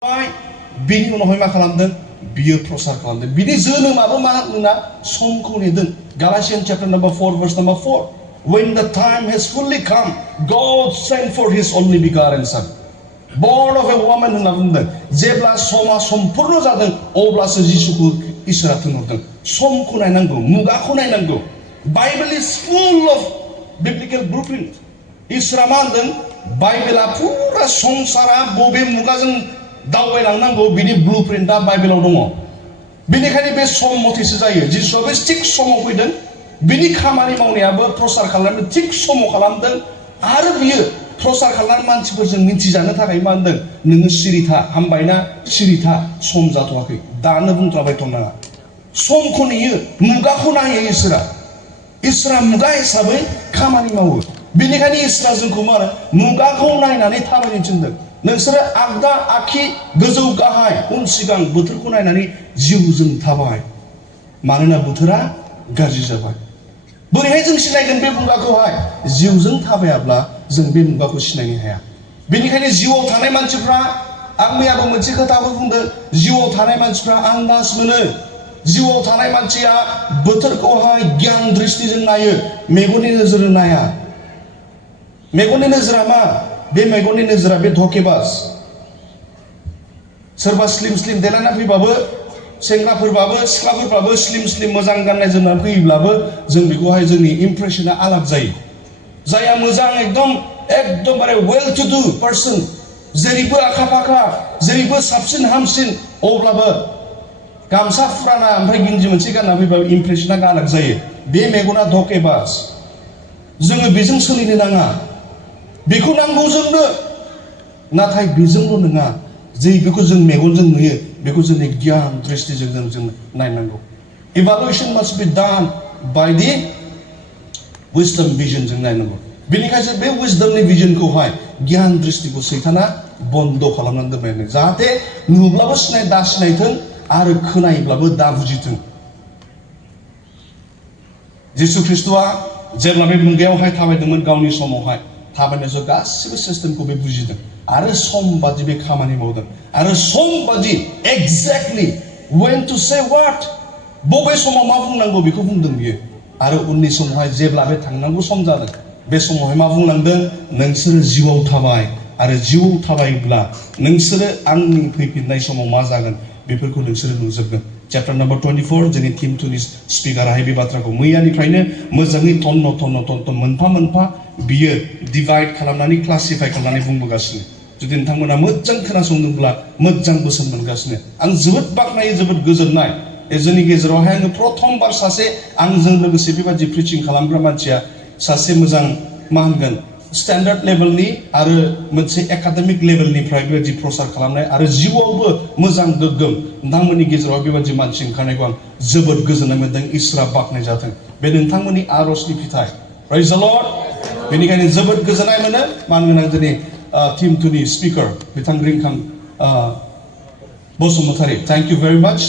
बिनि उनावहाय मा खालामदों बियो प्रसार खालामदों बिनि जोनोमाबो मा होनना समखौ नेदों Galatians chapter number 4 verse number 4 when the time has fully come God sent forth his only begotten son born of a woman होनना बुंदों जेब्ला समा सम्पूर्ण जादों अब्लासो जिसुखौ इसोरा थिनहरदों समखौ नायनांगौ मुगाखौ नायनांगौ Bible is full of biblical blueprint इसोरा मा होनदों बाइबेला पुरा संसारा बबे मुगाजों दावबायलांनांगौ बिनि ब्लुप्रिन्टआ बाइबेलाव दङ बेनिखायनो बे सम मथेसो जायो जिसुआबो थिग समाव फैदों बिनि खामानि मावनायाबो प्रसार खालामनो थिग समाव खालामदों आरो बियो प्रसार खालामनानै मानसिफोरजों मिथिजानो थाखाय मा होनदों नोङो सिरिथा हामबायना सिरिथा सम जाथ'वाखै दानो बुंथ्राबाय थानाङा समखौ नेयो मुगाखौ नायो इसोरा मुगा हिसाबै खामानि मावो बेनिखायनो इसोरा जोंखौ मा मुगाखौ नायनानै थाबायनो थिनदों नोंसोरो आगदा आखि गोजौ गाहाय उन सिगां बोथोरखौ नायनानै जिउजों थाबाय मानोना बोथोरा गाज्रि जाबाय बोरैहाय जों सिनायगोन बे मुगाखौहाय जिउजों थाबायाब्ला जों बे मुगाखौ सिनायनो हाया बेनिखायनो जिउआव थानाय मानसिफ्रा आं मैयाबो मोनसे खोथाखौ बुंदों जिउआव थानाय मानसिफ्रा आन्दाज मोनो जिउआव थानाय मानसिया बोथोरखौहाय गियान दृष्टिजों नायो मेगननि नोजोरजों नाया मेगननि नोजोरा मा बे मेगननि नोजोरा बे धकेबाज सोरबा स्लिम देलायना फैबाबो सेंग्राफोरबाबो सिख्लाफोरबाबो स्लिम मोजां गाननाय जोमनानै फैयोब्लाबो जों बेखौहाय जोंनि इमप्रेसना आलादा जायो जायहा मोजां एकदमबारे वेल टु डु पार्सन जेरैबो आखा फाखा जेरैबो साबसिन हामसिन अब्लाबो गामसा फुराना ओमफ्राय गिन्जि मोनसे गानना फैबाबो इमप्रेसना आलादा जायो बे मेगना धकेबाज जोङो बेजों सोलिनो नाङा बेखौ नांगौ जोंनो नाथाय बेजोंल' नङा जे बेखौ जों मेगनजों नुयो बेखौ जोंनि गियान दृष्टिजों जों नायनांगौ evaluation must be done by the wisdom vision जों नायनांगौ बेनिखायनो बे विजडमनि भिजनखौहाय गियान दृष्टिखौ सैताना बन्द खालामनानै दोननाय जाहाथे नुब्लाबो दा सिनायथों आरो खोनायोब्लाबो दा बुजिथों जिसु ख्रिस्ट'आ जेब्ला बे मुगायावहाय थाबायदोंमोन गावनि समावहाय थाबायनायाव गासिबो सिस्टेमखौ बे बुजिदों आरो सम बादि बे खामानि मावदों आरो सम बादि exactly when to say what बबे समाव मा बुंनांगौ बेखौ बुंदों बियो आरो उननि समावहाय जेब्ला बे थांनांगौ सम जादों बे समावहाय मा बुंलांदों नोंसोरो जिउआव थाबाय आरो जिउआव थाबायोब्ला नोंसोरो आंनि फैफिननाय समाव मा जागोन बेफोरखौ नोंसोरो नुजोबगोन चैप्टार नम्बर 24 जोंनि टीम 2 नि स्पिकाराहाय बे बाथ्राखौ मैयानिफ्रायनो मोजाङै टन्न मोनफा बियो डिवाइड खालामनानै क्लासिफाइ खालामनानै बुंबोगासिनो जुदि नोंथांमोना मोजां खोनासंदोंब्ला मोजां बोसोन मोनगासिनो आं जोबोद बाख्नायो जोबोद गोजोननाय जोंनि गेजेरावहाय आङो प्रथमबार सासे आंजों लोगोसे बेबायदि प्रिचिं खालामग्रा मानसिया सासे मोजां मा होनगोन स्टैंडार्ड लेवलनि आरो मोनसे एकाडेमिक लेवलनिफ्राय बेबायदि प्रसार खालामनाय आरो जिउआवबो मोजां गोग्गोम नोंथांमोननि गेजेराव बेबायदि मानसि ओंखारनायखौ आं जोबोद गोजोननाय मोनदों इसोरा बाख्नाय जाथों बे नोंथांमोननि आरजनि फिथाइ प्रेज द लर्ड बेनिखायनो जोबोद गोजोननाय मोनो मानोना जोंनि टीम 2 नि स्पिकार बिथां रिंखां Basumatary thank you very much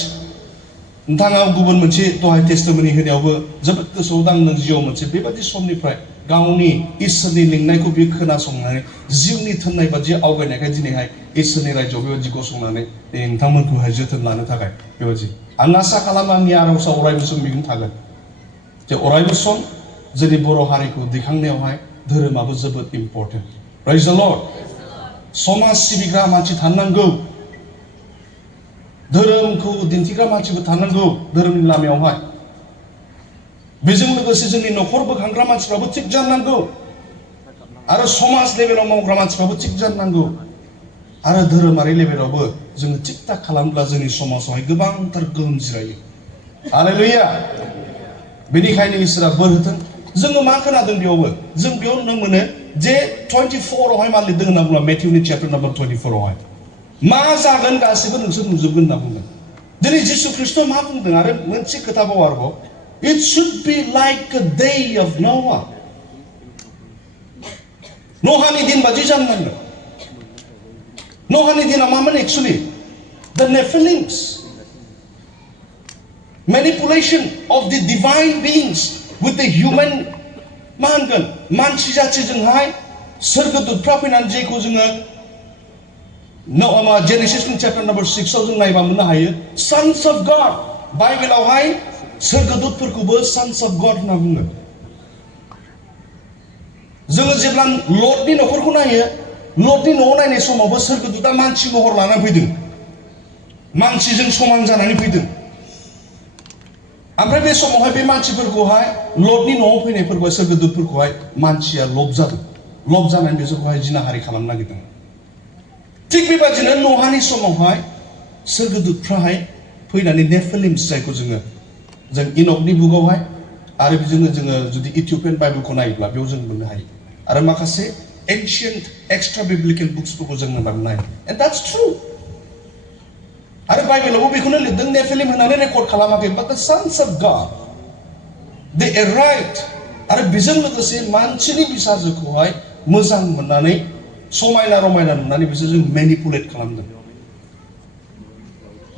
नोंथाङा गुबुन मोनसे दहाय टेस्टिमनी होनायावबो जोबोद गोसोआव दांदों जिउआव मोनसे बेबायदि समनिफ्राय गावनि इसोरनि लिंनायखौ बे खोनासंनानै जिउनि थोननाय बादि आवगायनायखाय दिनैहाय इसोरनि रायजोआव बेबायदि गसंनानै नोंथांमोनखौहाय जोथोन लानो थाखाय बेबायदि आं आसा खालामो आंनि आर'जआ अरायबो सम बिदिनो थागोन जे अरायबो सम जोंनि बर' हारिखौ दैखांनायावहाय धोरोमाबो जोबोद इम्पर्टेन्ट प्रेज द लर्ड समाज सिबिग्रा मानसि थानांगौ धोरोमखौ दिन्थिग्रा मानसिबो थानांगौ धोरोमनि लामायावहाय बेजों लोगोसे जोंनि न'खर बोखांग्रा मानसिफ्राबो थिग जानांगौ आरो समाज लेभेलाव मावग्रा मानसिफ्राबो थिग जानांगौ आरो धोरोमारि लेभेलावबो जोङो थिग थाक खालामब्ला जोंनि समाजावहाय गोबांथार गोहोम जिरायो हालेलुया बेनिखायनो इसोरा बोर होथों जोङो मा खोनादों बेयावबो जों बेयाव नुनो मोनो जे 24 आवहाय मा लिरदों होनना बुङोब्ला मेथ्युनि चैप्टार नम्बर 24 आवहाय मा जागोन गासिबो नोंसोर नुजोबगोन होनना बुंदों दिनै जिसु ख्रिस्ट' मा बुंदों आरो मोनसे खोथाबाव आरोबाव It should be like a day of Noah. Noahनि दिन बादि जानांगोन Noahनि दिना मामोन actually the Nephilims manipulation of the divine beings with the human मा होनगोन मानसि जाथिजोंहाय सोरगोदूतफ्रा फैनानै जेखौ जोङो Genesis chapter number 6 आव जों नायबा मोननो हायो sons of God बाइबेलावहाय सोरगोदूतफोरखौबो sons of God होनना बुङो जोङो जेब्ला लटनि नखरखौ नायो लटनि न'आव नायनाय समावबो सोरगोदूतआ मानसि महर लानानै फैदों मानसिजों समान जानानै फैदों ओमफ्राय बे समावहाय बे मानसिफोरखौहाय लटनि न'आव फैनायफोरखौहाय सोरगोदूतफोरखौहाय मानसिया लब जानानै बिसोरखौहाय जिनाहारि खालामनो नागिरदों थिग बेबादिनो न'हानि समावहाय सोरगोदूतफ्राहाय फैनानै नेफिलिम्स जायखौ जों इनकनि बुकआवहाय आरो जोङो जुदि इथिय'पियान बाइबेलखौ नायोब्ला बेयाव जों मोननो हायो आरो माखासे एन्शियेंट एक्सट्रा बिब्लिकेल बुक्सफोरखौ जों मोननो हायो एन्ड द्याट्स ट्रु आरो बाइबेलावबो बेखौनो लिरदों नेफिलिम होननानै रेकर्ड खालामाखै बाट द सन्स अफ गड दे एराइव्ड आरो बेजों लोगोसे मानसिनि बिसाजोखौहाय मोजां मोननानै समायना रमायना नुनानै बिसोरजों मेनिपुलेट खालामदों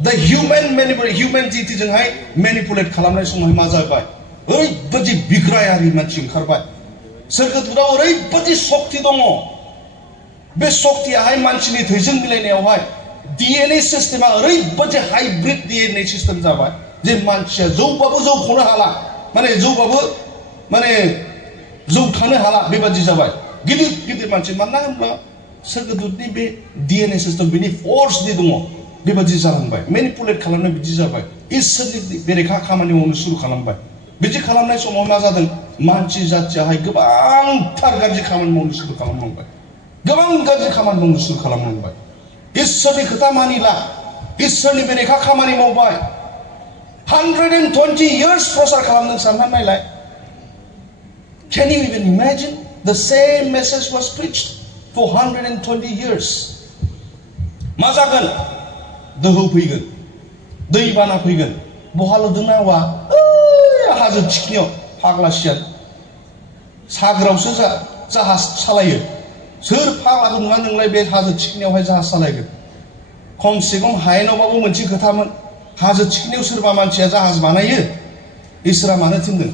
द ह्युमेनिटिजोंहाय मेनिपुलेट खालामनाय समावहाय मा जाबाय ओरैबादि बिग्रायारि मानसि ओंखारबाय सोरगोदूतआव ओरैबादि शक्ति दङ बे शक्तियाहाय मानसिनि थैजों मिलायनायावहाय DNA सिस्टेमा ओरैबादि हाइब्रिड DNA सिस्टेम जाबाय जे मानसिया जौबाबो जौखौनो हाला माने जौ थानो हाला बेबादि जाबाय गिदिर मानसि मानोना होनब्ला सोरगोदूतनि बे DNA सिस्टेम बिनि फर्स दङ बेबादि जालांबाय मेनिपुलेट खालामनाय बिदि जाबाय इसोरनि बेरेखा खामानि मावनो सुरु खालामबाय बिदि खालामनाय समाव मा जादों मानसि जाथियाहाय गोबांथार गाज्रि खामानि मावनो सुरु खालामनांबाय इसोरनि खोथा मानिला इसोरनि बेरेखा खामानि मावबाय 120 years प्रसार खालामदों साननानै नायलाय Can you even imagine the same message was preached for 120 years मा जागोन दोहौ फैगोन दैबाना फैगोन बहा लुदोंना औवा हाजो थिखिनियाव फाग्लासिया सागरावसो जाहाज सालायो सोर फाग्लाखौ नुवा नोंलाय बे हाजो थिखिनियावहाय जाहाज सालायगोन खमसे खम हायेनावबाबो मोनसे खोथामोन हाजो थिखिनियाव सोरबा मानसिया जाहाज बानायो इसोरा मानो थिनदों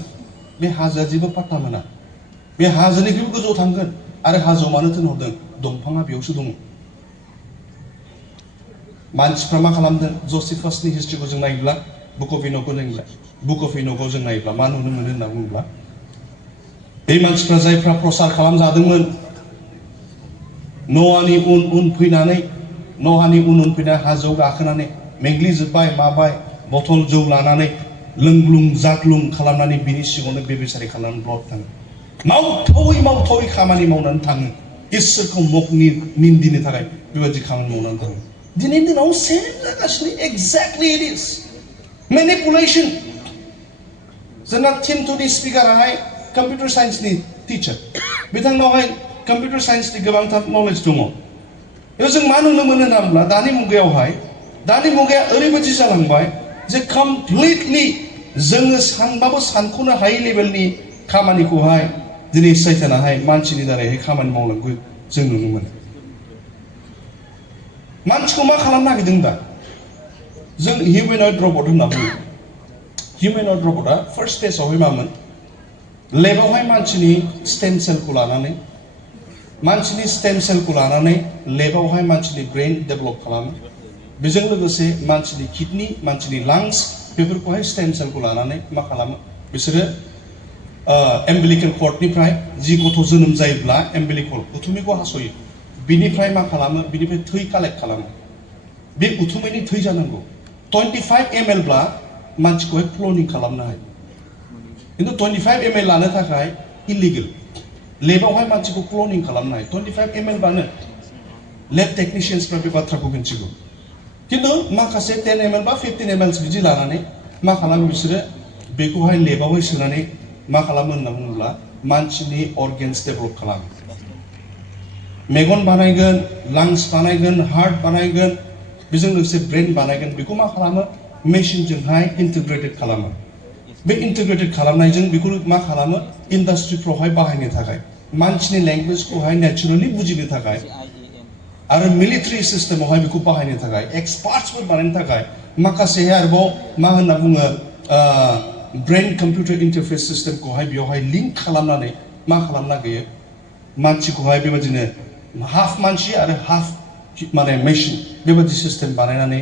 बे हाजोआ जेबो पात्ता मोना बे हाजोनिख्रुइबो गोजौआव थांगोन आरो हाजोआव मानो थिनहरदों दंफाङा बेयावसो दङ मानसिफ्रा मा खालामदों जसेफासनि हिस्ट्रिखौ जों नायोब्ला बुक अफ इनकआव जों नायोब्ला मा नुनो मोनो होनना बुङोब्ला बे मानसिफ्रा जायफ्रा प्रसार खालामजादोंमोन न'आनि उन फैनानै हाजोआव गाखोनानै मेंग्लिजोब्बाय माबाय बथल जौ लानानै लोंग्लुं जाग्लुं खालामनानै बिनि सिगाङावनो बेबिचारि खालामनानै ब्लड थाङो मावथावै खामानि मावनानै थाङो इसोरखौ निन्दिनो थाखाय बेबायदि खामानि मावनानै थाङो दिनैनि दिनाव सेम जागासिनो एक्जेक्टलि इट इज मेनिपुलेसन जोंना थिनथुनि स्पिकाराहाय कम्पिउटार साइन्सनि टिचार बिथांनावहाय कम्पिउटार साइन्सनि गोबांथार नलेज दङ बेयाव जों मा नुनो मोनो होनना बुङोब्ला दानि मुगाया ओरैबायदि जालांबाय जे कमप्लिटलि जोङो सानबाबो सानख'नो हायै लेभेलनि खामानिखौहाय दिनै सैतानाहाय मानसिनि दारैहाय खामानि मावनांगौ जों नुनो मोनो मानसिखौ मा खालामनो नागिरदों दा जों हिउमेनॉइड रबट होनना बुङो हिउमेनॉइड रबटआ फार्स्ट स्टेजआवहाय मामोन लेबावहाय मानसिनि स्टेम सेलखौ लानानै लेबावहाय मानसिनि ब्रेन डेभेलप खालामो बेजों लोगोसे मानसिनि किडनी मानसिनि लांस बेफोरखौहाय स्टेम सेलखौ लानानै मा खालामो बिसोरो एम्बिलिकल कर्डनिफ्राय जि गथ' जोनोम जायोब्ला एम्बिलिकल उथुमैखौ हास'यो बिनिफ्राय मा खालामो बिनिफ्राय थै कालेक्ट खालामो बे उथुमैनि थै जानांगौ 25 ml ब्ला मानसिखौहाय क्लनिं खालामनो हायो खिन्थु 25 ml लानो थाखाय इलिगेल लेबावहाय मानसिखौ क्लनिं खालामनो हायो 25 ml बानो लेब टेक्निशियान्सफ्रा बे बाथ्राखौ मिथिगौ खिन्थु माखासे 10 ml बा 15 ml बिदि लानानै मा खालामो बिसोरो बेखौहाय लेबावहाय सोनानै मा खालामो होनना बुङोब्ला मानसिनि अर्गेन्स डेभेलप खालामो मेगन बानायगोन लांस बानायगोन हार्ट बानायगोन बेजों लोगोसे ब्रेन बानायगोन बेखौ मा खालामो मेसिनजोंहाय इन्टिग्रेटेड खालामो बे इन्टिग्रेटेड खालामनायजों बेखौ मा खालामो इन्डास्ट्रिफ्रावहाय बाहायनो थाखाय मानसिनि लेंगुवेजखौहाय नेचुरेलि बुजिनो थाखाय आरो मिलिटारि सिस्टेमावहाय बेखौ बाहायनो थाखाय एक्सपार्ट्सफोर बानायनो थाखाय माखासे आरोबाव मा होनना बुङो ब्रेन कम्पिउटार इन्टारफेस सिस्टेमखौहाय बेयावहाय लिंक खालामनानै मा खालामना गयो मानसिखौहाय बेबायदिनो हाफ मानसि आरो हाफ माने मेशिन बेबायदि सिस्टेम बानायनानै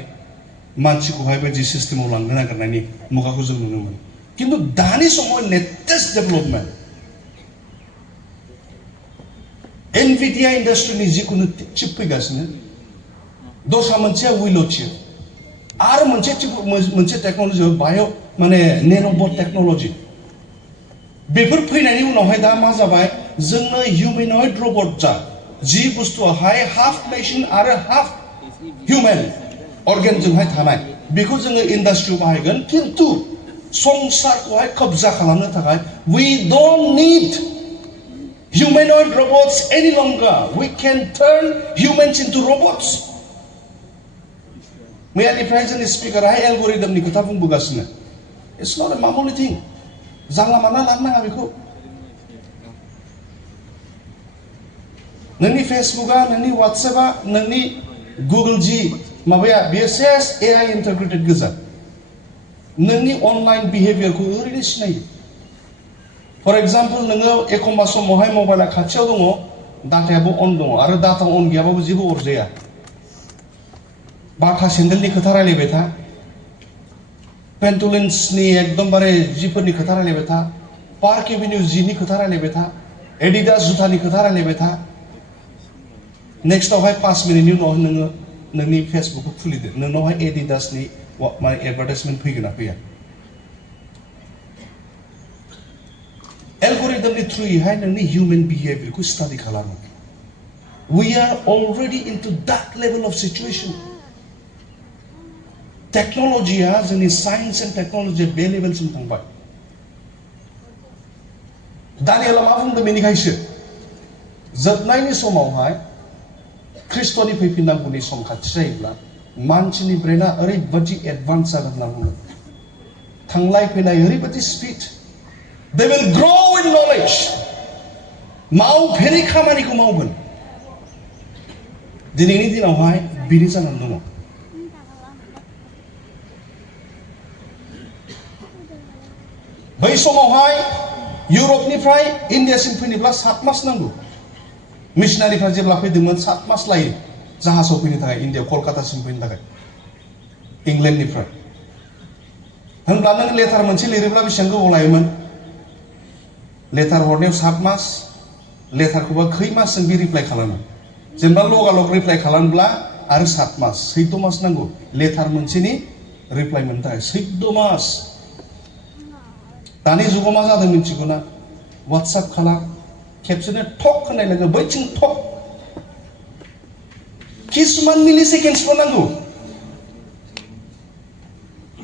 मानसिखौहाय बेबायदि सिस्टेमाव लांनो नागिरनायनि मुगाखौ जों नुनो मोनो किन्तु दानि समाव लेटेस्ट डेभेलपमेन्ट एनभिडिया इन्डास्ट्रिनि जिखुनु चिप फैगासिनो दस्रा मोनसेया विल' चिप आरो मोनसे टेक्न'लजि बाय' माने नेन'बट टेक्न'लजि बेफोर फैनायनि उनावहाय दा मा जाबाय जोंनो ह्यूमेनॉइड रबट जा जि बुस्थुआहाय हाफ मेशिन आरो हाफ ह्यूमेन अर्गेनजोंहाय थानाय बेखौ जोङो इन्डास्ट्रियाव बाहायगोन किन्तु संसारखौहाय कब्जा खालामनो थाखाय we don't need humanoid robots any longer. We can turn humans into robots. मैयानिफ्राय जोंनि स्पिकाराहाय एल्गरिदमनि खोथा बुंबोगासिनो It's not a मामुलि thing. जानला मानला लानो नाङा बेखौ नोंनि फेसबुकआ नोंनि वाट्सएपआ नोंनि गुगल जी माबाया बेयो सेस AI इन्टारप्रेटेड गोजा नोंनि अनलाइन बिहेभियरखौ ओरैनो सिनायो फर एग्जाम्पल नोङो एखमबा समावहाय मबाइला खाथियाव दङ डाटायाबो अन दङ आरो डाटा अन गैयाबाबो जेबो अरजाया बाटा सेन्देलनि खोथा रायलायबाय था पेन्टुलेन्सनि एकदमबारे जिफोरनि खोथा रायलायबाय था पार्क एभिनिउ जिनि खोथा रायलायबाय था एडिडास जुथानि खोथा रायलायबाय था नेक्स्टआवहाय 5 मिनिटनि उनाव नोङो नोंनि फेसबुकखौ खुलिदो नोंनावहाय एडिडासनि माने एडभार्टाइजमेन्ट फैगोन ना फैया एल्गरिदमनि थ्रुयैहाय नोंनि ह्यूमेन बिहेभियरखौ स्टाडि खालामो We are already into that level of situation. टेक्न'लजिया जोंनि साइन्स एन्ड टेक्न'लजि बे लेभेलसिम थांबाय दानियेला मा बुंदों बेनिखायसो जोबनायनि समावहाय ख्रिस्ट'नि फैफिननांगौनि सम खाथि जायोब्ला मानसिनि ब्रेना ओरैबादि एडभान्स जागोन होनना बुङो थांलाय फैलाय ओरैबादि speed They will grow in knowledge. मावफेरै खामानिखौ मावगोन दिनैनि दिनावहाय बिदि जानानै दङ बै समावहाय इउरपनिफ्राय इन्डियासिम फैनोब्ला 7 मास नांगौ मिशनारिफ्रा जेब्ला फैदोंमोन 7 मास लायो जाहाजाव फैनो थाखाय इन्डिया कलकातासिम फैनो थाखाय इंलेन्डनिफ्राय होनब्ला नों लेटार मोनसे लिरोब्ला बेसेबां गोबाव लायोमोन लेटार हरनायाव 7 मास लेटारखौबा खै मासजों बे रिप्लाइ खालामो जेनेबा लगालग रिप्लाइ खालामब्ला आरो 7 मास 14 मास नांगौ लेटार मोनसेनि रिप्लाइ मोननो थाखाय 14 मास दानि जुगाव मा जादों मिथिगौ ना WhatsApp खालाम खेबसेनो टक होननाय लोगो बैथिं टक किसुमान मिलि सेकेन्डसल' नांगौ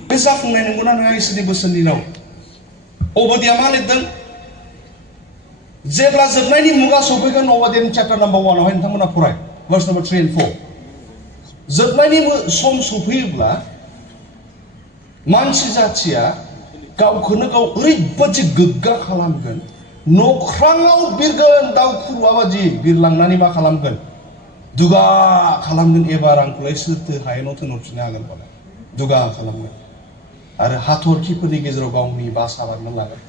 बे जाफुंनाय नंगौना नङा इसोरनि बोसोननि राव अबदिया मा लिरदों जेब्ला जोबनायनि मुगा सफैगोन अबदियानि चैप्टार नम्बर 1 आवहाय नोंथांमोना फराय verse number 3 and 4 जोबनायनि सम सफैयोब्ला मानसि जाथिया गावखौनो गाव ओरैबादि गोग्गा खालामगोन नख्राङाव बिरगोन दाउ खुरुवा बादि बिरलांनानै मा खालामगोन दुगा खालामगोन एबार आंखौलाय सोरथो हायेनाव थिनहरफिननो हागोन बालाय दुगा खालामगोन आरो हाथरखिफोरनि गेजेराव गावनि बासा बानायना लागोन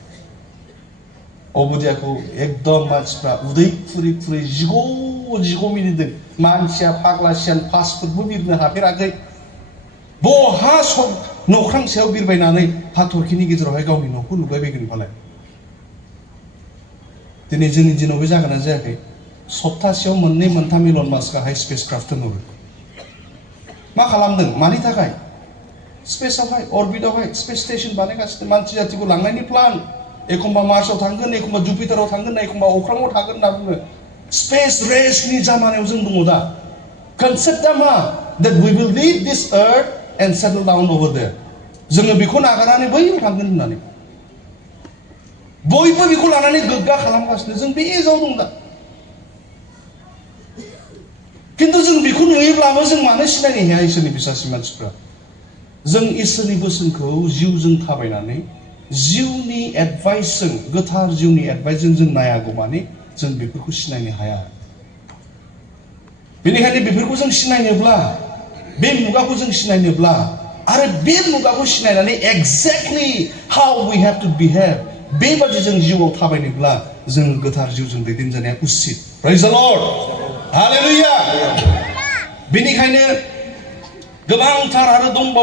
अबदियाखौ एकदम मानसिफ्रा उदै फुरि फुरि जिग' मिनिदों मानसिया फाग्ला सियान 5 फुटबो बिरनो हाफेराखै बहा सब नख्रां सायाव बिरबायनानै हाथरखिनि गेजेरावहाय गावनि न'खौ लुबायबायगोन फालाय दिनै जोंनि दिनाव बे जागोन ना जायाखै सप्तासेयाव 2-3 इलन मास्कआहाय स्पेस क्राफ्ट होनहरो मा खालामदों मानि थाखाय स्पेसआवहाय अरबिटआवहाय स्पेस स्टेशन बानायगासिनो मानसि जातिखौ लांनायनि प्लान एखमबा मार्सआव थांगोन एखमबा जुपिटाराव थांगोन एखमबा अख्राङाव थागोन होनना बुङो स्पेस रेसनि जामानायाव जों दङ दा कनसेप्टआ मा that we will leave this earth and settle down over there जोङो बेखौ नागारनानै बैयाव थांगोन होननानै बयबो बेखौ लानानै गोग्गा खालामगासिनो जों बे एजआव दं दा किन्तु जों बेखौ नुयोब्लाबो जों मानो सिनायनो हाया इसोरनि बिसासि मानसिफ्रा जों इसोरनि बोसोनखौ जिउजों थाबायनानै जिउनि एडभाइसजों गोथार जिउनि एडभाइसजों जों नायागौ माने जों बेफोरखौ सिनायनो हाया बेनिखायनो बेफोरखौ जों सिनायनोब्ला बे मुगाखौ जों सिनायनोब्ला आरो बे मुगाखौ सिनायनानै एक्जेक्टलि हाउ वी हेव टु बिहेव बेबादि जों जिउआव थाबायनोब्ला जों गोथार जिउजों दैदेनजानाया उचित प्रेज द लर्ड हालेलुया बेनिखायनो गोबांथार आरो दंबावो